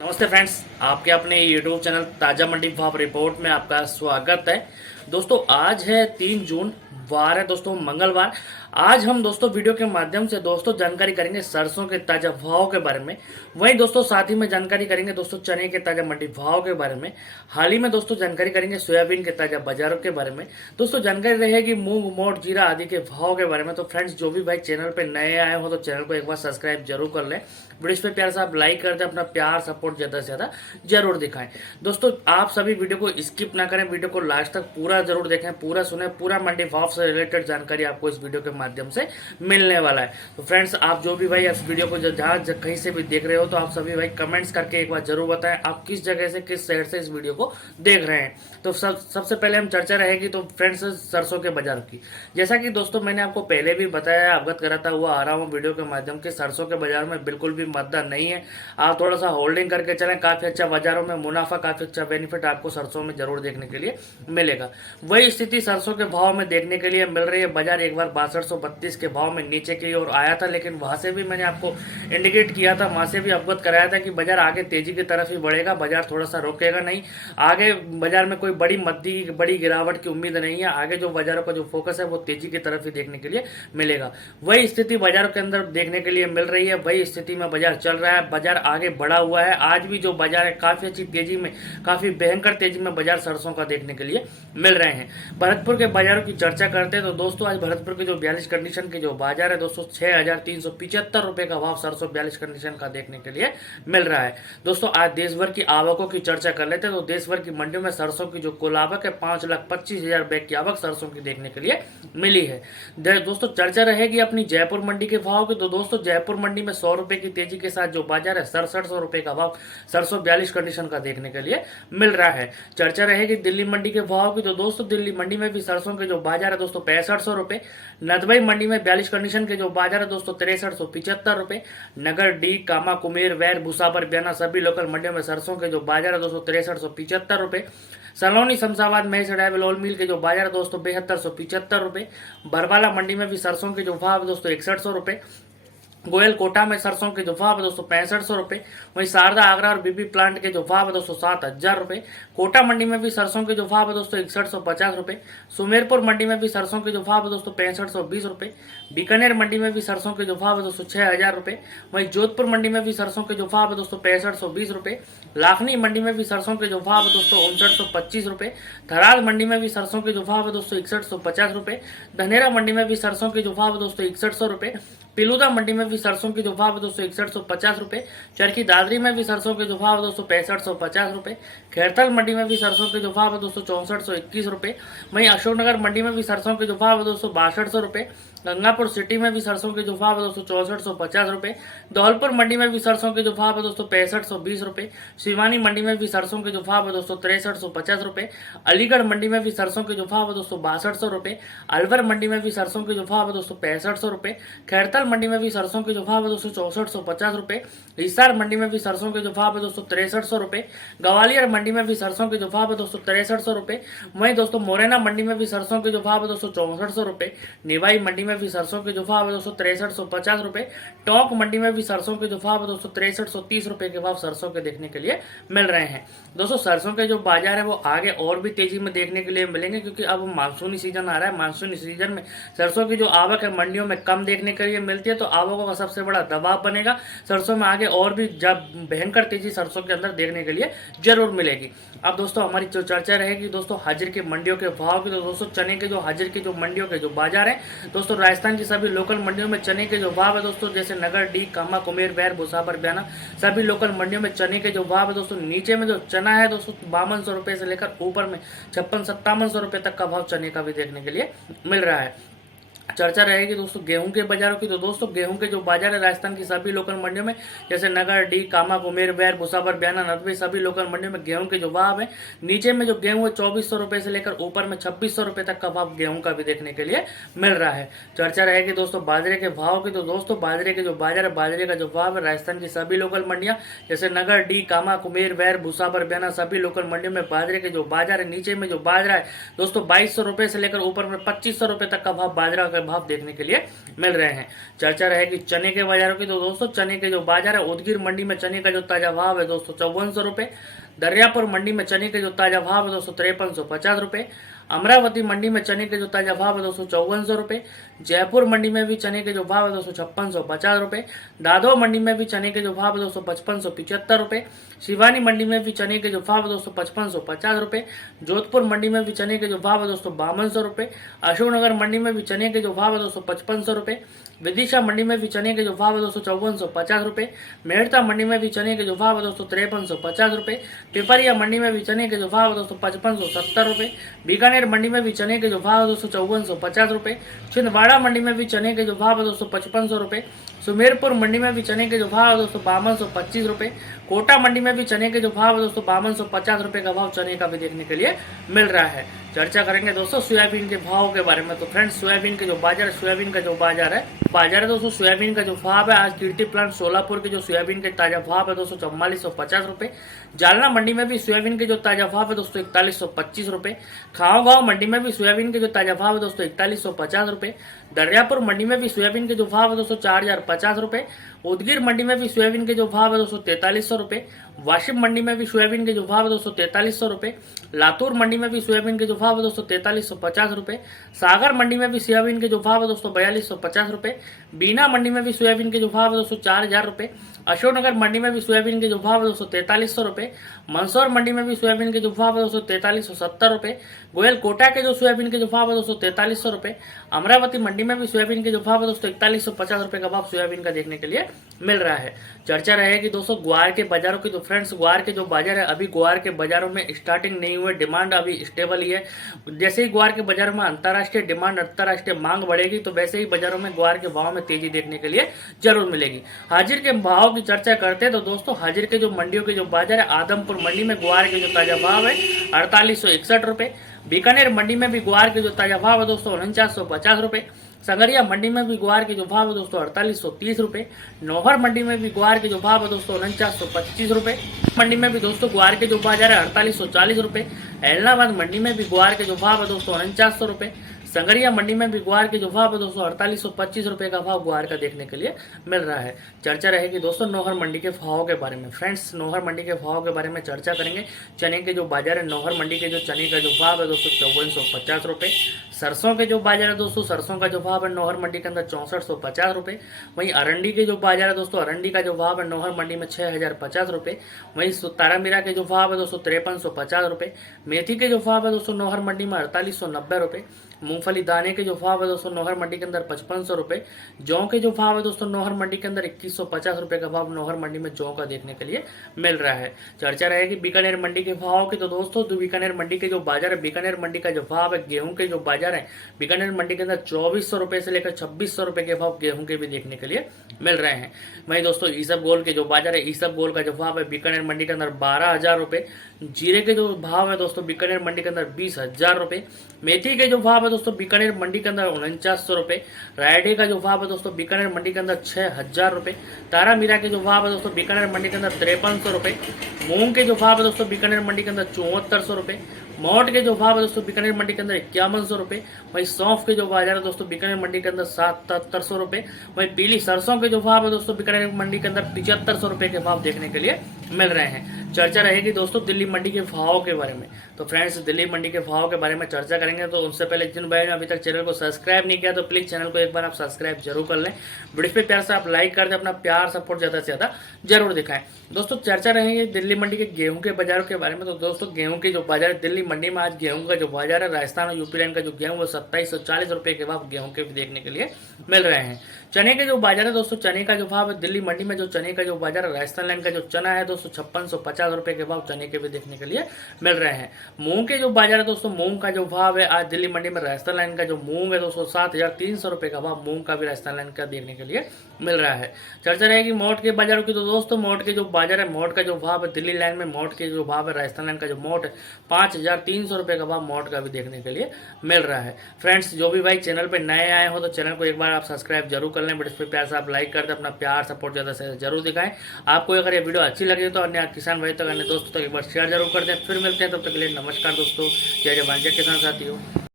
नमस्ते फ्रेंड्स, आपके अपने यूट्यूब चैनल ताजा मंडी भाव रिपोर्ट में आपका स्वागत है। दोस्तों आज है 3 जून, वार है दोस्तों मंगलवार। आज हम दोस्तों वीडियो के माध्यम से दोस्तों जानकारी करेंगे सरसों के ताजा भाव के बारे में। वहीं दोस्तों साथ ही में जानकारी करेंगे दोस्तों चने के ताजा मंडी भाव के बारे में। हाल ही में दोस्तों जानकारी करेंगे सोयाबीन के ताजा बाजारों के बारे में। दोस्तों जानकारी रहेगी मूंग, मोट, जीरा आदि के भाव के बारे में। तो फ्रेंड्स जो भी भाई चैनल पे नए आए हो तो चैनल को एक बार सब्सक्राइब जरूर कर लें। वीडियो पे प्यार से आप लाइक कर दें, अपना प्यार सपोर्ट ज्यादा से ज्यादा जरूर दिखाएं। दोस्तों आप सभी वीडियो को स्किप ना करें, वीडियो को लास्ट तक पूरा जरूर देखें, पूरा सुने, पूरा मंडी भाव से रिलेटेड जानकारी आपको इस वीडियो के माध्यम से मिलने वाला है। तो फ्रेंड्स आप जो भी भाई इस वीडियो को जहाँ कहीं से भी देख रहे हो तो आप सभी भाई कमेंट्स करके एक बार जरूर बताएं आप किस जगह से, किस शहर से इस वीडियो को देख रहे हैं। तो सबसे पहले हम चर्चा रहेगी तो फ्रेंड्स सरसों के बाजार की। जैसा कि दोस्तों मैंने आपको पहले भी बताया, अवगत कराता हुआ आ रहा हूँ वीडियो के माध्यम से, सरसों के बाजार में बिल्कुल भी मतदान नहीं है। आप थोड़ा सा होल्डिंग करके चलें, काफी अच्छा बाजारों में मुनाफा, काफी अच्छा बेनिफिट आपको सरसों में जरूर देखने के लिए मिलेगा। वही स्थिति सरसों के भाव में देखने के लिए मिल रही है। बाजार एक बार 6232 के भाव में नीचे की ओर आया था, लेकिन वहां से भी मैंने आपको इंडिकेट किया था, वहां से भी अवगत कराया था कि बाजार आगे तेजी की तरफ ही बढ़ेगा, बाजार थोड़ा सा रोकेगा नहीं। आगे बाजार में कोई बड़ी गिरावट की उम्मीद नहीं है। आगे जो बाजारों का जो फोकस है वो तेजी की तरफ ही देखने के लिए मिलेगा। वही स्थिति बाजारों के अंदर देखने के लिए मिल रही है। वही स्थिति में बाजार चल रहा है, बाजार आगे बढ़ा हुआ है। आज भी जो बाजार है काफी अच्छी तेजी में, काफी भयंकर तेजी में बाजार सरसों का देखने के लिए मिल रहे हैं। भरतपुर के बाजारों की चर्चा करते हैं तो दोस्तों आज भरतपुर के जो 42 कंडीशन के जो बाजार है दोस्तों 6375 रुपए का भाव सरसों 42 कंडीशन का देखने के लिए मिल रहा है। दोस्तों आज देश भर की आवकों की चर्चा कर लेते हैं तो देश भर की मंडियों में सरसों की जो कुल आवक है 5,25,000 बैग की आवक सरसों की देखने के लिए मिली है। दोस्तों चर्चा रहेगी अपनी जयपुर मंडी के भाव की। तो दोस्तों जयपुर मंडी में 100 रुपए की तेजी के साथ जो बाजार है 6700 रुपए का भाव सरसों 42 कंडीशन का देखने के लिए मिल रहा है। चर्चा रहेगी दिल्ली मंडी के भाव की। तो दोस्तों दिल्ली मंडी में भी सरसों के जो बाजार है दोस्तों 6500 रुपए। नदबई मंडी में 42 कंडीशन के जो बाजार है दोस्तों 6375 रुपए। नगर, डी, कामा, कुमेर, वैर, भूसावर, बयाना सभी लोकल मंडियों में सरसों के जो बाजार है दोस्तों 6375 रुपए। सलोनी, शमशाबाद, महेश डायबल, ओल मिल के जो बाजार है दोस्तों 7275 रुपए। बरवाला मंडी में भी सरसों के जो भाव है दोस्तों 6100 रुपए। गोयल कोटा में सरसों के जो भाव है दोस्तों 6500 रुपए। वहीं शारदा, आगरा और बीबी प्लांट के जो भाव है दोस्तों 7000 रुपए। कोटा मंडी में भी सरसों के जो भाव है दोस्तों 6150 रुपए। सुमेरपुर मंडी में भी सरसों के जो भाव है दोस्तों 6520 रुपए। बीकानेर मंडी में भी सरसों के जो भाव है दोस्तों 6000 रुपए। वहीं जोधपुर मंडी में भी सरसों के जो भाव है दोस्तों 6520 रुपए। लाखनी मंडी में भी सरसों के जो भाव है दोस्तों 5925 रुपए। थराद मंडी में भी सरसों के जो भाव है दोस्तों 6150 रुपए। धनेरा मंडी में भी सरसों के जो भाव है दोस्तों 6100 रुपए। पिलूदा मंडी में भी सरसों के जो भाव है दोस्तों 6150 रुपए। चरखी दादरी में भी सरसों के जो भाव है दोस्तों 6550 रुपए। खैरथल मंडी में भी सरसों के जो भाव है दोस्तों 6421 रुपए। वहीं अशोकनगर मंडी में भी सरसों के जो भाव है दोस्तों 6200 रुपए। गंगापुर सिटी में भी सरसों के जो भाव है दोस्तों 6450 रुपए। धौलपुर मंडी में भी सरसों के जो भाव है दोस्तों 6520 रुपए। शिवानी मंडी में भी सरसों के जो भाव है दोस्तों 6350 रुपए। अलीगढ़ मंडी में भी सरसों के जो भाव है दोस्तों 6200 रुपए। अलवर मंडी में भी सरसों के जो भाव है दोस्तों 6500 रुपए। खैरथल मंडी में भी सरसों के जो भाव है दोस्तों 6450 रुपए। हिसार मंडी में भी सरसों के जो भाव है दोस्तों 6300 रुपए। ग्वालियर मंडी में भी सरसों के जो भाव है दोस्तों 6300 रुपए। वहीं दोस्तों मोरेना मंडी में भी सरसों के जो भाव है दोस्तों 6400 रुपए। निवाई मंडी में भी सरसों के जो भाव है दोस्तों 6350 रुपए। टोंक मंडी में भी सरसों के जो भाव है दोस्तों 6330 रुपए के भाव सरसों के देखने के लिए मिल रहे हैं। दोस्तों सरसों के जो बाजार है वो आगे और भी तेजी में देखने के लिए मिलेंगे, क्योंकि अब मानसूनी सीजन आ रहा है। मानसूनी सीजन में सरसों की जो आवक है मंडियों में कम देखने के लिए मिलती है, तो आवकों का सबसे बड़ा दबाव बनेगा। सरसों में आगे और भी जब भयंकर तेजी सरसों के अंदर देखने के लिए जरूर मिलेगी। अब दोस्तों हमारी जो चर्चा रहेगी दोस्तों हाजिर के मंडियों के भाव की। तो दोस्तों चने के जो हाजिर के जो मंडियों के जो बाजार है दोस्तों राजस्थान की सभी लोकल मंडियों में चने के जो भाव है दोस्तों जैसे नगर, डी, कामा, कुमेर, वैर, भूसावर, बयाना सभी लोकल मंडियों में चने के जो भाव है दोस्तों नीचे में जो चना है दोस्तों 5200 रुपए से लेकर ऊपर में 56-5700 रुपए तक का भाव चने का भी देखने के लिए मिल रहा है। चर्चा रहेगी दोस्तों गेहूं के बाजारों की। तो दोस्तों गेहूं के जो बाजार है राजस्थान की सभी लोकल मंडियों में जैसे नगर, डी, कामा, कुमेर, वैर, भूसावर, बयाना, नदबई सभी लोकल मंडियों में गेहूं के जो भाव है नीचे में जो गेहूं है 2400 रुपए से लेकर ऊपर में 2600 रुपए तक का भाव गेहूं का भी देखने के लिए मिल रहा है। चर्चा रहेगी दोस्तों बाजरे के भाव की। तो दोस्तों बाजरे के जो बाजार है, बाजरे का जो भाव है राजस्थान की सभी लोकल मंडियां जैसे नगर, डी, कामा, कुमेर, वैर, भूसावर, बयाना सभी लोकल मंडियों में बाजरे के जो बाजार है नीचे में जो बाजरा है दोस्तों 2200 रुपए से लेकर ऊपर में 2500 रुपए तक का भाव बाजरा के भाव देखने के लिए मिल रहे हैं। चर्चा रहेगी चने के बाजारों की, तो दोस्तों चने के जो बाजार है, उदगीर मंडी में चने का जो ताजा भाव है दोस्तों 5400 रुपये, दरियापुर मंडी में चने के जो ताजा भाव है दोस्तों 5350 रुपये, अमरावती मंडी में चने के जो ताजा भाव है दोस्तों 5400 रुपये, जयपुर मंडी में भी चने के जो भाव है दोस्तों 5650 रुपये, दादों मंडी में भी चने के जो भाव है दोस्तों 5575 रुपये, शिवानी मंडी में भी चने के जो भाव है दोस्तों 5550 रुपये, जोधपुर मंडी में भी चने के जो भाव है दोस्तों 5200 रुपये, अशोकनगर मंडी में भी चने के जो भाव है दोस्तों 5500 रुपये, विदिशा मंडी में भी चने के जो भाव है दोस्तों 5450 रुपये, मेड़ता मंडी में भी चने के जो भाव है दोस्तों 5350 रुपये, पिपरिया मंडी में भी चने के जो भाव है दोस्तों 5570 रुपये, बीकानेर मंडी में भी चने के जो भाव है दोस्तों 5450 रुपये, छिंदवाड़ा मंडी में भी चने के जो भाव है दोस्तों 5500 रुपये, सुमेरपुर मंडी में भी चने के जो भाव है दोस्तों 5225 रुपये, कोटा मंडी में भी चने के जो भाव है दोस्तों 5250 रुपये का भाव चने का भी देखने के लिए मिल रहा है। चर्चा करेंगे दोस्तों सोयाबीन के भाव के बारे में। तो फ्रेंड्स सोयाबीन के जो बाजार, सोयाबीन का जो बाजार है दोस्तों, सोयाबीन का जो भाव है आज कीर्ति प्लांट सोलापुर के जो सोयाबीन के ताजा भाव है दोस्तों 4450 रुपये, जालना मंडी में भी सोयाबीन के जो ताजा भाव है दोस्तों 4125 रुपये, खाओ मंडी में भी सोयाबीन के जो ताजा भाव है दोस्तों 4150 रुपये, दरियापुर मंडी में भी सोयाबीन के जो भाव है दोस्तों 4050 रुपये, उदगीर मंडी में भी सोयाबीन के जो भाव है दोस्तों 4300 रुपये, वाशिम मंडी में भी सोयाबीन के जो भाव है दोस्तों 4300 रुपये, लातूर मंडी में भी सोयाबीन के जो भाव है दोस्तों 4350 रुपये, सागर मंडी में भी सोयाबीन के जो भाव है दोस्तों 4250 रुपये, बीना मंडी में भी सोयाबीन के जो भाव है दोस्तों 4000 रुपये, अशोकनगर मंडी में भी सोयाबीन के जो भाव है दोस्तों 4300 रुपये, मंदसौर मंडी में भी सोयाबीन के जो भाव है दोस्तों 4370 रुपये, गोयल कोटा के जो सोयाबीन के जो भाव है दोस्तों 4300 रुपये, अमरावती मंडी में भी सोयाबीन के जो भाव है दोस्तों 4150 रुपये का भाव सोयाबीन का देखने के लिए मिल रहा है। चर्चा रहेगी दोस्तों ग्वार के बाजारों की। तो फ्रेंड्स ग्वार के जो बाजार है, अभी ग्वार के बाजारों में स्टार्टिंग नहीं हुए, डिमांड अभी स्टेबल ही है। जैसे ही ग्वार के बाजारों में अंतर्राष्ट्रीय डिमांड, अंतर्राष्ट्रीय मांग बढ़ेगी तो वैसे ही बाजारों में ग्वार के भाव में तेजी देखने के लिए जरूर मिलेगी। हाजिर के भाव की चर्चा करते हैं तो दोस्तों हाजिर के जो मंडियों के जो बाजार है, आदमपुर मंडी में ग्वार के जो ताजा भाव है 4861 रुपये, बीकानेर मंडी में भी ग्वार के जो ताजा भाव है दोस्तों 4950 रुपये, संगरिया मंडी में भी ग्वार के जो भाव है दोस्तों 4830 रुपये, नौहर मंडी में भी ग्वार के जो भाव है दोस्तों 4925 रुपये, मंडी में भी दोस्तों ग्वार के जो बाजार है 4840 रुपये, एलनाबाद मंडी में भी ग्वार के जो भाव है दोस्तों 4900 रुपये, संगरिया मंडी में भी ग्वार के जो भाव है दोस्तों 4825 रुपये का भाव ग्वार का देखने के लिए मिल रहा है। चर्चा रहेगी दोस्तों नौहर मंडी के भाव के बारे में। फ्रेंड्स नौहर मंडी के भाव के बारे में चर्चा करेंगे। चने के जो बाजार है, नौहर मंडी के जो चने का जो भाव है दोस्तों 5450 रुपये, सरसों के जो बाजार है दोस्तों, सरसों का जो भाव है नौहर मंडी के अंदर 6450 रुपये, वहीं अरंडी के जो बाजार है दोस्तों, अरंडी का जो भाव है नौहर मंडी में 6050 रुपये, वहीं तारामीरा के जो भाव है दोस्तों 5350 रुपये, मेथी के जो भाव है दोस्तों नौहर मंडी में 4890 रुपये, मूंगफली दाने के जो भाव है दोस्तों नौहर मंडी के अंदर 5500 रुपये, जौ के जो भाव है दोस्तों नौहर मंडी के अंदर 2150 रुपये का भाव नौहर मंडी में जौ का देखने के लिए मिल रहा है। चर्चा रहेगी बीकानेर मंडी के भाव की। तो दोस्तों बीकानेर मंडी के जो बाजार है, बीकानेर मंडी का जो भाव है, गेहूं के जो बाजार है बीकानेर मंडी के अंदर 2400 रुपये से लेकर 2600 रुपये के भाव गेहूं के भी देखने के लिए मिल रहे हैं। वहीं दोस्तों ईसबगोल के जो बाजार है, ईसबगोल का जो भाव है बीकानेर मंडी के अंदर 12000 रुपये, जीरे के जो भाव है दोस्तों बीकानेर मंडी के अंदर 20000 रुपये, मेथी के जो भाव है दोस्तों बीकानेर मंडी के अंदर 4900 रुपये, रायडे का जो भाव है दोस्तों बीकानेर मंडी के अंदर 6000 रुपये, तारामीरा के जो भाव है दोस्तों बीकानेर मंडी के अंदर 5300 रुपये, मूंग के जो भाव है दोस्तों बीकानेर मंडी के अंदर 7400 रुपये, मोट के जो भाव है दोस्तों बीकानेर मंडी के अंदर 5100 रुपये, वहीं सौंफ के जो बाजार है दोस्तों बीकानेर मंडी के अंदर 7700 रुपये, वहीं पीली सरसों के जो भाव है दोस्तों बीकानेर मंडी के अंदर 7500 रुपये के भाव देखने के लिए मिल रहे हैं। चर्चा रहेगी दोस्तों दिल्ली मंडी के भाव के बारे में। तो फ्रेंड्स दिल्ली मंडी के भाव के बारे में चर्चा करेंगे। तो उससे पहले जिन भाई ने अभी तक चैनल को सब्सक्राइब नहीं किया तो प्लीज चैनल को एक बार आप सब्सक्राइब जरूर कर लें। वीडियो पे प्यार से आप लाइक कर दें, अपना प्यार सपोर्ट ज्यादा से ज्यादा जरूर दिखाएं। दोस्तों चर्चा रहेगी दिल्ली मंडी के गेहूं के बाजारों के बारे में। तो दोस्तों गेहूं के जो बाजार है दिल्ली मंडी में, आज गेहूं का जो बाजार है राजस्थान और यूपी लाइन का जो गेहूं है 2740 रुपये के भाव गेहूं के भी देखने के लिए मिल रहे हैं। चने के जो बाजार है दोस्तों, चने का जो भाव है दिल्ली मंडी में, जो चने का जो बाजार है राजस्थान लाइन का जो चना है दोस्तों 5650 रुपये के भाव चने के भी देखने के लिए मिल रहे हैं। मूंग के जो बाजार है दोस्तों, मूंग का जो भाव है आज दिल्ली मंडी में राजस्थान लाइन का जो मूंग है दोस्तों 7300 रुपये का भाव मूंग का भी राजस्थान लाइन का देखने के लिए मिल रहा है। चर्चा रहेगी मोट के बाजारों की। तो दोस्तों मोट के जो बाजार है, मोट का जो भाव है दिल्ली लाइन में, मोट के जो भाव है राजस्थान लाइन का जो मोट है 5300 रुपये का भाव मोट का भी देखने के लिए मिल रहा है। फ्रेंड्स जो भी भाई चैनल पे नए आए हो तो चैनल को एक बार आप सब्सक्राइब जरूर कर लें। बट इस पर प्यार से आप लाइक कर दें, अपना प्यार सपोर्ट ज़्यादा से जरूर दिखाएं। आपको अगर ये वीडियो अच्छी लगे तो अन्य किसान भाई तक, अन्य दोस्तों तक एक बार शेयर जरूर कर दें। फिर मिलते हैं, तब तक के लिए नमस्कार दोस्तों। जय जवान जय किसान साथियों।